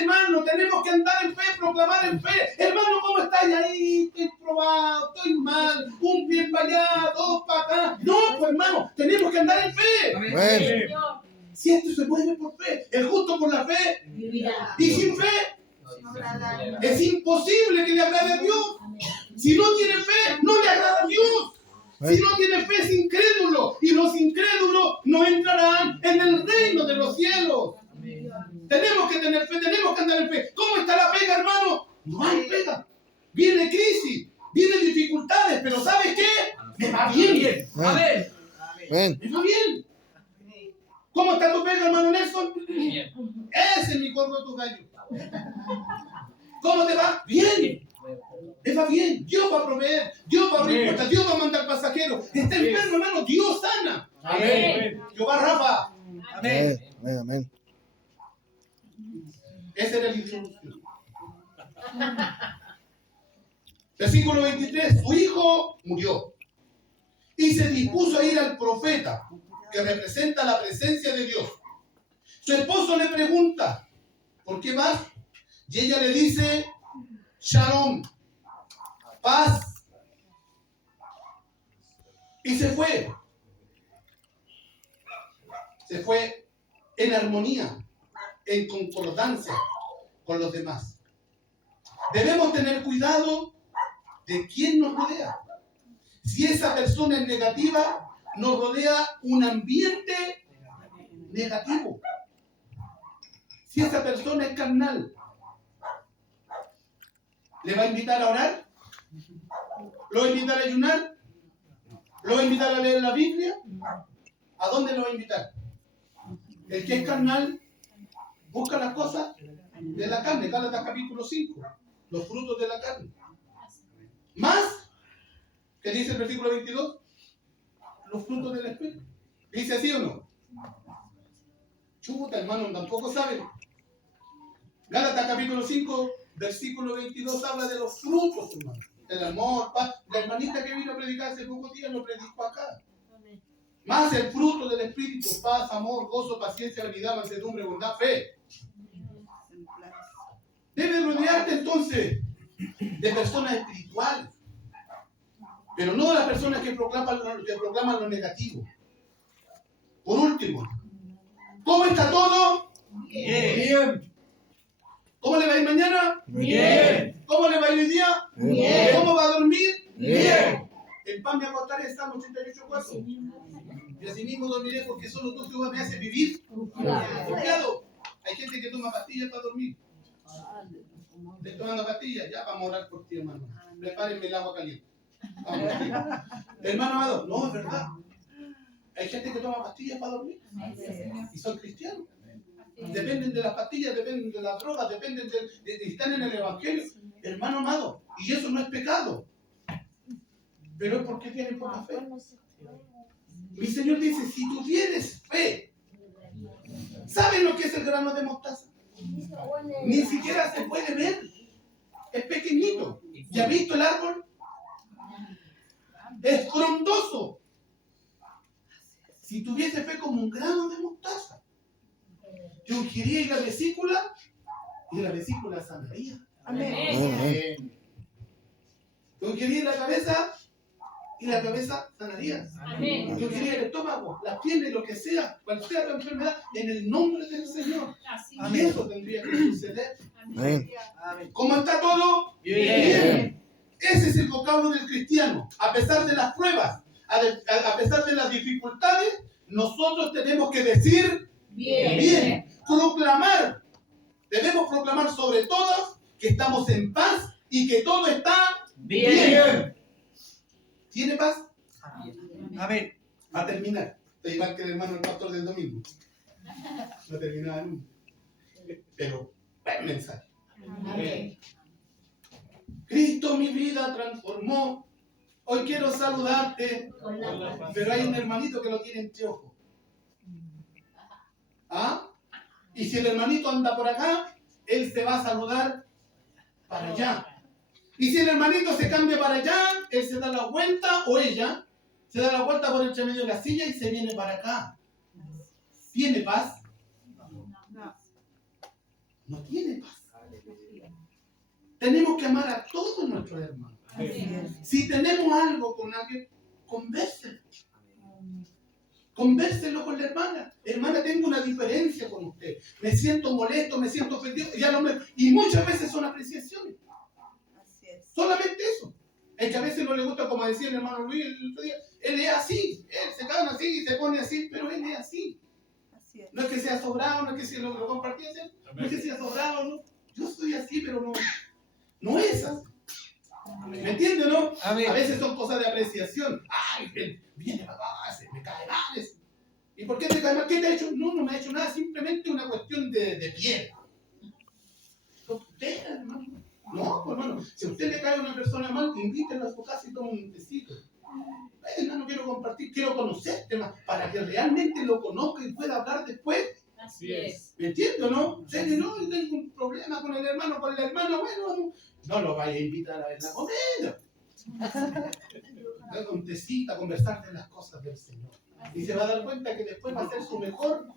hermano, tenemos que andar en fe, proclamar en fe. Hermano, ¿cómo estás? Ahí estoy probado, estoy mal. Un pie para allá, 2 para acá. No, pues hermano, tenemos que andar en fe. Amén. Si esto se mueve por fe, el justo por la fe Vivirá. y sin fe es imposible que le agrade a Dios. Si no tiene fe, no le agrada a Dios. Si no tiene fe, es incrédulo. Y los incrédulos no entrarán en el reino de los cielos. Tenemos que tener fe, tenemos que andar en fe. ¿Cómo está la pega, hermano? No hay pega. Viene crisis, vienen dificultades, pero ¿sabes qué? Me va bien. Amén. Me va bien. ¿Cómo está tu pega, hermano Nelson? Bien. Ese es mi corro tu gallo. ¿Cómo te va? Bien. Me va bien. Dios va a proveer. Dios va a abrir puertas. Dios va a mandar pasajeros. Está enfermo, hermano. Dios sana. Amén. Jehová Rafa. Amén. Amén, amén. Esa era la introducción. Versículo 23. Su hijo murió y se dispuso a ir al profeta, que representa la presencia de Dios. Su esposo le pregunta, ¿por qué vas? Y ella le dice, Shalom, paz. Y se fue. Se fue en armonía, en concordancia con los demás. Debemos tener cuidado de quién nos rodea. Si esa persona es negativa, nos rodea un ambiente negativo. Si esa persona es carnal, ¿le va a invitar a orar? ¿Lo va a invitar a ayunar? ¿Lo va a invitar a leer la Biblia? ¿A dónde lo va a invitar? El que es carnal busca las cosas de la carne. Gálatas capítulo 5. Los frutos de la carne. Más, ¿qué dice el versículo 22? Los frutos del Espíritu. ¿Dice así o no? Chuta, hermano, tampoco saben. Gálatas capítulo 5, versículo 22 habla de los frutos, hermano. El amor, paz. La hermanita que vino a predicar hace pocos días lo predicó acá. Más el fruto del Espíritu, paz, amor, gozo, paciencia, habilidad, mansedumbre, bondad, fe. Debes rodearte entonces de personas espirituales, pero no de las personas que proclaman lo negativo. Por último, ¿cómo está todo? Bien. ¿Cómo le va a ir mañana? Bien. ¿Cómo le va a ir hoy día? Bien. ¿Cómo va a dormir? Bien. El pan me acostaré, Salmo 88:4. Y así mismo dormiré porque solo tú, Jehová, me haces vivir confiado. Hay gente que toma pastillas para dormir. Estoy tomando pastillas, ya vamos a orar por ti, hermano. Prepárenme el agua caliente. Vamos, hermano amado, no, es verdad. Hay gente que toma pastillas para dormir Así es, Señor. y son cristianos. Así es. Dependen de las pastillas, dependen de las drogas, dependen están en el Evangelio. Hermano amado, y eso no es pecado. Pero es porque tienen poca fe. Mi Señor dice, si tú tienes fe, ¿saben lo que es el grano de mostaza? Ni siquiera se puede ver. Es pequeñito. ¿Y ha visto el árbol? Es frondoso. Si tuviese fe como un grano de mostaza, yo ungiría la vesícula y la vesícula sanaría. Amén. Yo ungiría la cabeza y la cabeza sanaría. Amén. Yo ungiría el estómago, las piernas, lo que sea, cualquier enfermedad, en el nombre del Señor. Así Y es. eso tendría que suceder. Amén. ¿Cómo está todo? Bien. Ese es el vocablo del cristiano. A pesar de las pruebas, a pesar de las dificultades, nosotros tenemos que decir bien, proclamar. Debemos proclamar sobre todo que estamos en paz y que todo está Bien. ¿Tiene paz? Amén. A terminar. Estoy igual que el hermano el pastor del domingo. No terminaba nunca. Pero, buen mensaje. Amén. Cristo mi vida transformó. Hoy quiero saludarte. Pero hay un hermanito que lo tiene entre ojos. ¿Ah? Y si el hermanito anda por acá, él se va a saludar para allá. Y si el hermanito se cambia para allá, él se da la vuelta, o ella, se da la vuelta por entre medio de la silla y se viene para acá. ¿Tiene paz? No tiene paz. Tenemos que amar a todos nuestros hermanos. Si tenemos algo con alguien, convérselo. Convérselo con la hermana. Hermana, tengo una diferencia con usted. Me siento molesto, me siento ofendido. Y muchas veces son apreciaciones. Solamente eso. Es que a veces no le gusta, como decía el hermano Luis el otro día, él es así. Él se caga así y se pone así, pero él es así. No es que sea sobrado, no es que sea lo compartí ayer, no es que sea sobrado, no. Yo soy así, pero no es así. ¿Me entiende, no? Amén. A veces son cosas de apreciación. Ay, viene papá, me cae mal. ¿Y por qué te cae mal? ¿Qué te ha hecho? No me ha hecho nada, simplemente una cuestión de piel. Usted, hermano. No, pues, hermano, si a usted le cae a una persona mal, invítela a su casa y toma un tecito. Hermano, quiero compartir, quiero conocerte más, para que realmente lo conozca y pueda hablar después. Así es. ¿Me entiendo, no? Sé que no, yo tengo un problema con el hermano, con la hermana, bueno, no lo vaya a invitar a ver la comida. Dale un tecito a conversar de las cosas del Señor. Y se va a dar cuenta que después va a ser su mejor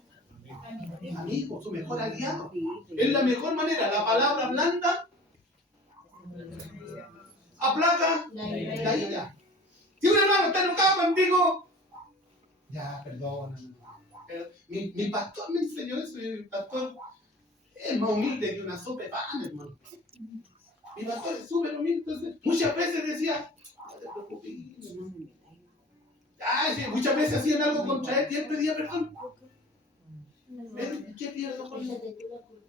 amigo, su mejor aliado. Es la mejor manera, la palabra blanda aplaca la ira. Si un hermano está enojado contigo, ya, perdona. Mi pastor me enseñó eso, y mi pastor es más humilde que una sopa de pan, hermano. Mi pastor es súper humilde, entonces muchas veces decía, no te preocupes, hermano. Sí, muchas veces hacían algo contra él y él pedía perdón. ¿Qué pierdo con eso?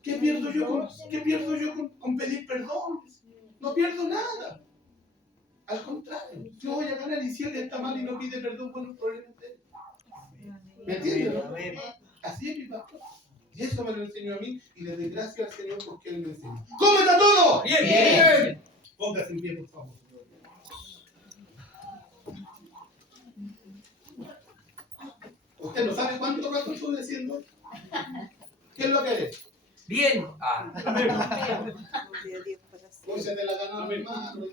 ¿Qué pierdo yo con pedir perdón? No pierdo nada. Al contrario, yo voy a ganar y si él está mal y no pide perdón por los problemas de él. ¿Me entiendes? ¿No? Así es mi pastor. Y eso me lo enseñó a mí y le doy gracias al Señor porque Él me enseñó. ¿Cómo está todo? Bien. Bien. Póngase en pie, por favor. Usted no sabe cuánto rato estoy diciendo. ¿Qué es lo que es? Bien. Hoy se te la ganó, hermano.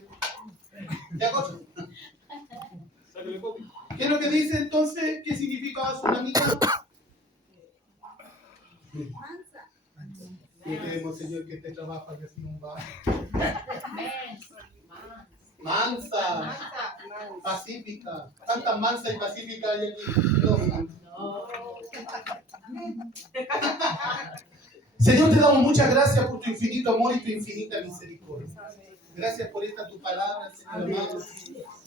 ¿Ya cosa? Sáquele copia. ¿Qué es lo que dice entonces? ¿Qué significa tsunamita? Y pedimos, Señor, que te trabaja, que si no va. Mansa, pacífica. ¿Cuántas mansas y pacíficas hay aquí? No. Señor, te damos muchas gracias por tu infinito amor y tu infinita misericordia. Gracias por esta tu palabra, Señor amado.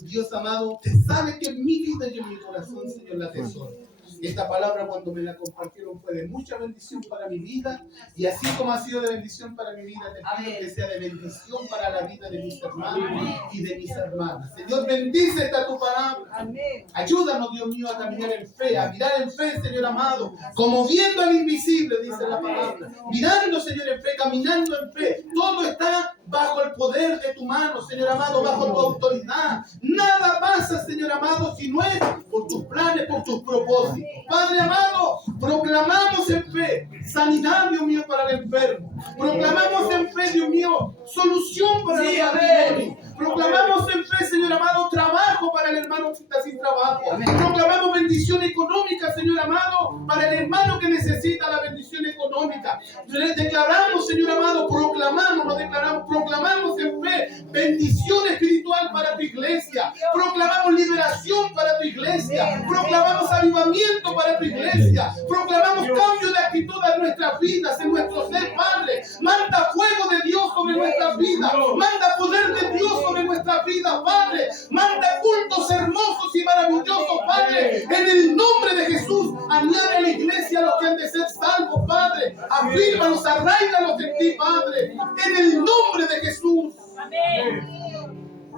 Dios amado, te sabe que en mi vida y en mi corazón, Señor, la atesoro. Esta palabra cuando me la compartieron fue de mucha bendición para mi vida, y así como ha sido de bendición para mi vida, te pido que sea de bendición para la vida de mis hermanos y de mis hermanas. Señor, bendice esta tu palabra. Ayúdanos, Dios mío, a caminar en fe, a mirar en fe, Señor amado, como viendo al invisible, dice la palabra. Mirando, Señor, en fe, caminando en fe. Todo está bajo el poder de tu mano, Señor amado, bajo tu autoridad. Nada pasa, Señor amado, si no es por tus planes, por tus propósitos. Padre amado, proclamamos en fe sanidad, Dios mío, para el enfermo. Proclamamos en fe, Dios mío, solución para el matrimonio. Proclamamos en fe, Señor amado, trabajo para el hermano que está sin trabajo. Proclamamos bendición económica, Señor amado, para el hermano que necesita la bendición económica. Declaramos, Señor amado, proclamamos en fe bendición espiritual para tu iglesia. Proclamamos liberación para tu iglesia. Proclamamos avivamiento para tu iglesia. Proclamamos cambio de actitud en nuestras vidas, en nuestro ser, Padre. Manda fuego de Dios sobre nuestras vidas. Manda poder de Dios sobre nuestras vidas, Padre. Manda cultos hermosos y maravillosos, Padre. En el nombre de Jesús, añade a la iglesia a los que han de ser salvos, Padre. Afírmalos, arraigalos en ti, Padre. En el nombre de Jesús.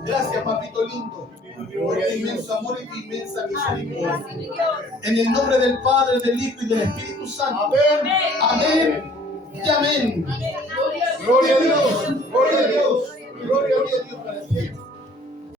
Gracias, papito lindo, por tu inmenso amor y tu inmensa misericordia. En el nombre del Padre, del Hijo y del Espíritu Santo. Amén. Y amén. Gloria a Dios. Gloria a Dios. Gloria a Dios para siempre.